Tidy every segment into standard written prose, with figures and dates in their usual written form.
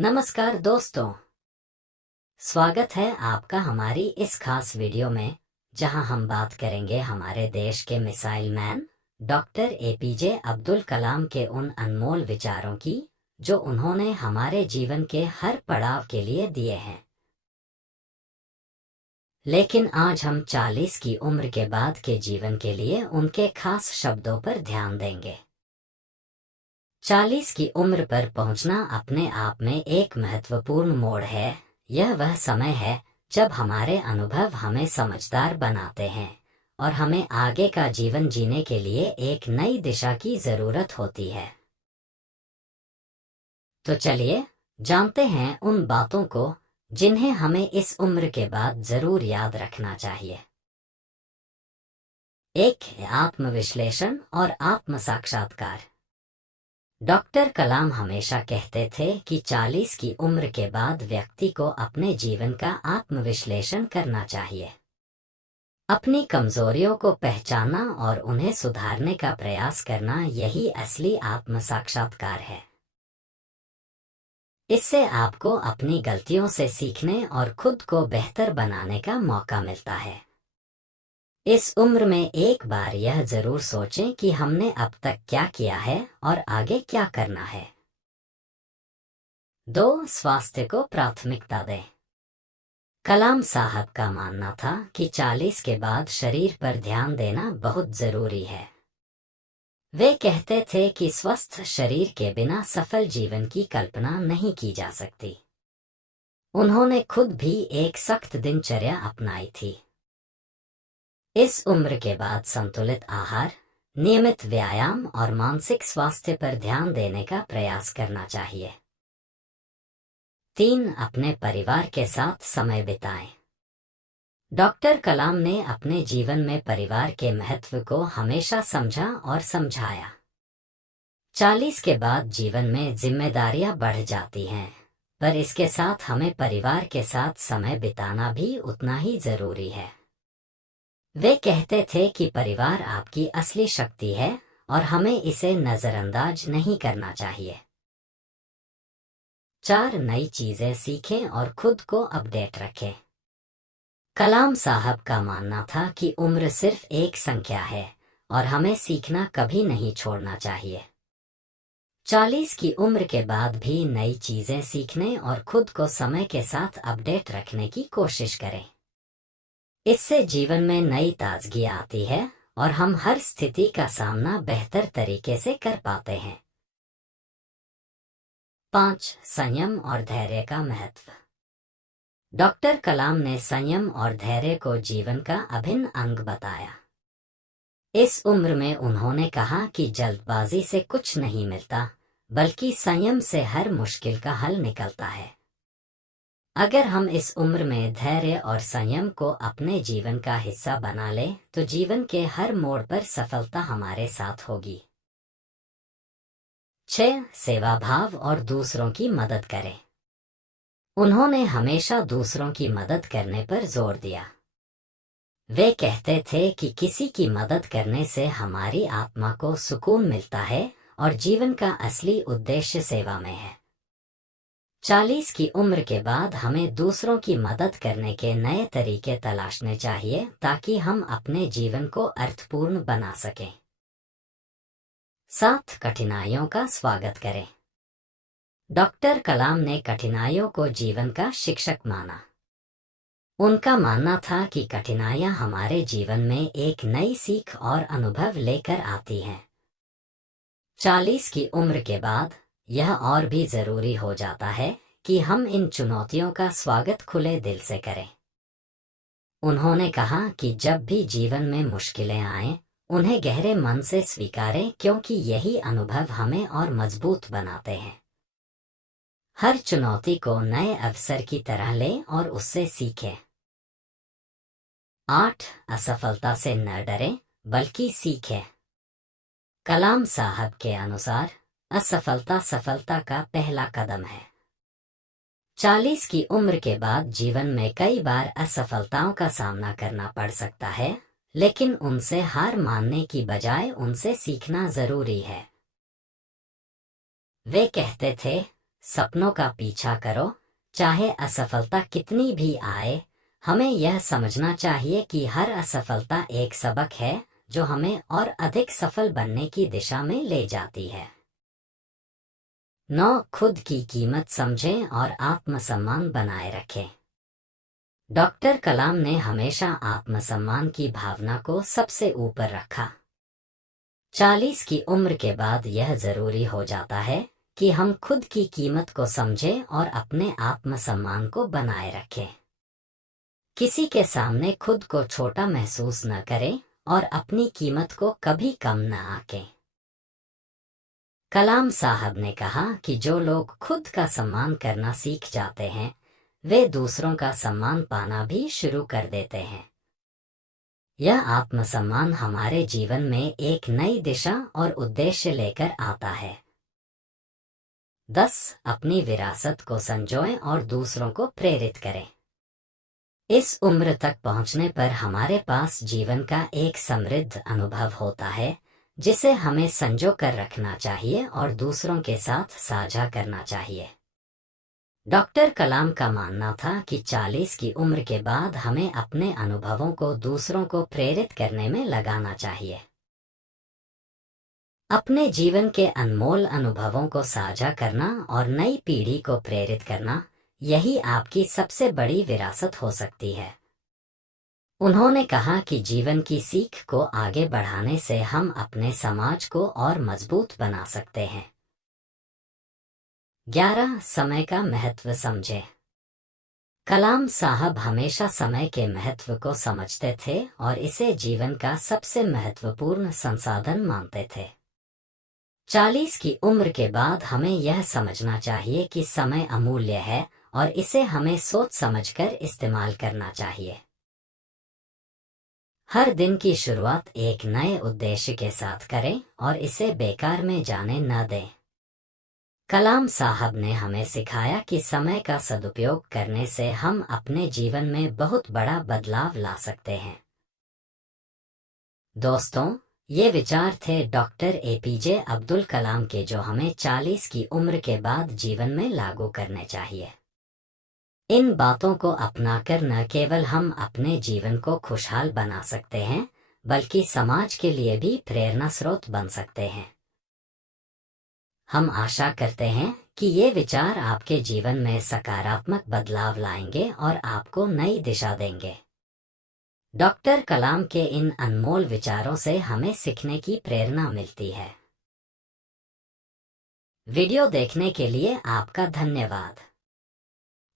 नमस्कार दोस्तों, स्वागत है आपका हमारी इस खास वीडियो में, जहां हम बात करेंगे हमारे देश के missile man doctor APJ Abdul Kalam के उन अनमोल विचारों की जो उन्होंने हमारे जीवन के हर पड़ाव के लिए दिए हैं। लेकिन आज हम 40 की उम्र के बाद के जीवन के लिए उनके खास शब्दों पर ध्यान देंगे। 40 की उम्र पर पहुंचना अपने आप में एक महत्वपूर्ण मोड़ है। यह वह समय है जब हमारे अनुभव हमें समझदार बनाते हैं और हमें आगे का जीवन जीने के लिए एक नई दिशा की जरूरत होती है। तो चलिए जानते हैं उन बातों को जिन्हें हमें इस उम्र के बाद जरूर याद रखना चाहिए। एक है आत्मविश्लेषण और आत्म साक्षात्कार। डॉक्टर कलाम हमेशा कहते थे कि 40 की उम्र के बाद व्यक्ति को अपने जीवन का आत्मविश्लेषण करना चाहिए। अपनी कमजोरियों को पहचानना और उन्हें सुधारने का प्रयास करना, यही असली आत्म साक्षात्कार है। इससे आपको अपनी गलतियों से सीखने और खुद को बेहतर बनाने का मौका मिलता है। इस उम्र में एक बार यह जरूर सोचें कि हमने अब तक क्या किया है और आगे क्या करना है। 2. स्वास्थ्य को प्राथमिकता दें। कलाम साहब का मानना था कि 40 के बाद शरीर पर ध्यान देना बहुत जरूरी है। वे कहते थे कि स्वस्थ शरीर के बिना सफल जीवन की कल्पना नहीं की जा सकती। उन्होंने खुद भी एक सख्त दिनचर्या अपनाई थी। इस उम्र के बाद संतुलित आहार, नियमित व्यायाम और मानसिक स्वास्थ्य पर ध्यान देने का प्रयास करना चाहिए। 3. अपने परिवार के साथ समय बिताएं। डॉक्टर कलाम ने अपने जीवन में परिवार के महत्व को हमेशा समझा और समझाया। 40 के बाद जीवन में जिम्मेदारियां बढ़ जाती हैं, पर इसके साथ हमें परिवार के साथ समय बिताना भी उतना ही जरूरी है। वे कहते थे कि परिवार आपकी असली शक्ति है और हमें इसे नजरअंदाज नहीं करना चाहिए। 4. नई चीजें सीखें और खुद को अपडेट रखें। कलाम साहब का मानना था कि उम्र सिर्फ एक संख्या है और हमें सीखना कभी नहीं छोड़ना चाहिए। 40 की उम्र के बाद भी नई चीजें सीखने और खुद को समय के साथ अपडेट रखने की कोशिश करें। इससे जीवन में नई ताजगी आती है और हम हर स्थिति का सामना बेहतर तरीके से कर पाते हैं। 5. संयम और धैर्य का महत्व। डॉक्टर कलाम ने संयम और धैर्य को जीवन का अभिन्न अंग बताया। इस उम्र में उन्होंने कहा कि जल्दबाजी से कुछ नहीं मिलता, बल्कि संयम से हर मुश्किल का हल निकलता है। अगर हम इस उम्र में धैर्य और संयम को अपने जीवन का हिस्सा बना लें, तो जीवन के हर मोड़ पर सफलता हमारे साथ होगी। 6. सेवा भाव और दूसरों की मदद करें। उन्होंने हमेशा दूसरों की मदद करने पर जोर दिया। वे कहते थे कि किसी की मदद करने से हमारी आत्मा को सुकून मिलता है और जीवन का असली उद्देश्य सेवा में है। 40 की उम्र के बाद हमें दूसरों की मदद करने के नए तरीके तलाशने चाहिए ताकि हम अपने जीवन को अर्थपूर्ण बना सकें। 7. कठिनाइयों का स्वागत करें। डॉक्टर कलाम ने कठिनाइयों को जीवन का शिक्षक माना। उनका मानना था कि कठिनाइयां हमारे जीवन में एक नई सीख और अनुभव लेकर आती हैं। 40 की उम्र के बाद यह और भी जरूरी हो जाता है कि हम इन चुनौतियों का स्वागत खुले दिल से करें। उन्होंने कहा कि जब भी जीवन में मुश्किलें आएं, उन्हें गहरे मन से स्वीकारें, क्योंकि यही अनुभव हमें और मजबूत बनाते हैं। हर चुनौती को नए अवसर की तरह लें और उससे सीखें। 8. असफलता से न डरें, बल्कि सीखें। कलाम साहब के अनुसार असफलता सफलता का पहला कदम है। 40 की उम्र के बाद जीवन में कई बार असफलताओं का सामना करना पड़ सकता है, लेकिन उनसे हार मानने की बजाय उनसे सीखना जरूरी है। वे कहते थे, सपनों का पीछा करो, चाहे असफलता कितनी भी आए। हमें यह समझना चाहिए कि हर असफलता एक सबक है जो हमें और अधिक सफल बनने की दिशा में ले जाती है। 9. खुद की कीमत समझें और आत्मसम्मान बनाए रखें। डॉक्टर कलाम ने हमेशा आत्मसम्मान की भावना को सबसे ऊपर रखा। 40 की उम्र के बाद यह जरूरी हो जाता है कि हम खुद की कीमत को समझें और अपने आत्मसम्मान को बनाए रखें। किसी के सामने खुद को छोटा महसूस न करें और अपनी कीमत को कभी कम न आंकें। कलाम साहब ने कहा कि जो लोग खुद का सम्मान करना सीख जाते हैं, वे दूसरों का सम्मान पाना भी शुरू कर देते हैं। यह आत्मसम्मान हमारे जीवन में एक नई दिशा और उद्देश्य लेकर आता है। 10. अपनी विरासत को संजोएं और दूसरों को प्रेरित करें। इस उम्र तक पहुंचने पर हमारे पास जीवन का एक समृद्ध अनुभव होता है जिसे हमें संजो कर रखना चाहिए और दूसरों के साथ साझा करना चाहिए। डॉक्टर कलाम का मानना था कि 40 की उम्र के बाद हमें अपने अनुभवों को दूसरों को प्रेरित करने में लगाना चाहिए। अपने जीवन के अनमोल अनुभवों को साझा करना और नई पीढ़ी को प्रेरित करना, यही आपकी सबसे बड़ी विरासत हो सकती है। उन्होंने कहा कि जीवन की सीख को आगे बढ़ाने से हम अपने समाज को और मजबूत बना सकते हैं। 11. समय का महत्व समझें। कलाम साहब हमेशा समय के महत्व को समझते थे और इसे जीवन का सबसे महत्वपूर्ण संसाधन मानते थे। 40 की उम्र के बाद हमें यह समझना चाहिए कि समय अमूल्य है और इसे हमें सोच समझकर इस्तेमाल करना चाहिए। हर दिन की शुरुआत एक नए उद्देश्य के साथ करें और इसे बेकार में जाने न दें। कलाम साहब ने हमें सिखाया कि समय का सदुपयोग करने से हम अपने जीवन में बहुत बड़ा बदलाव ला सकते हैं। दोस्तों, ये विचार थे डॉक्टर एपीजे अब्दुल कलाम के, जो हमें 40 की उम्र के बाद जीवन में लागू करने चाहिए। इन बातों को अपनाकर न केवल हम अपने जीवन को खुशहाल बना सकते हैं, बल्कि समाज के लिए भी प्रेरणा स्रोत बन सकते हैं। हम आशा करते हैं कि ये विचार आपके जीवन में सकारात्मक बदलाव लाएंगे और आपको नई दिशा देंगे। डॉक्टर कलाम के इन अनमोल विचारों से हमें सीखने की प्रेरणा मिलती है। वीडियो देखने के लिए आपका धन्यवाद।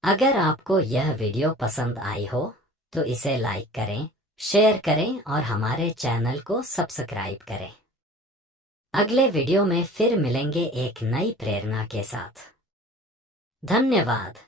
अगर आपको यह वीडियो पसंद आई हो तो इसे लाइक करें, शेयर करें और हमारे चैनल को सब्सक्राइब करें। अगले वीडियो में फिर मिलेंगे एक नई प्रेरणा के साथ। धन्यवाद।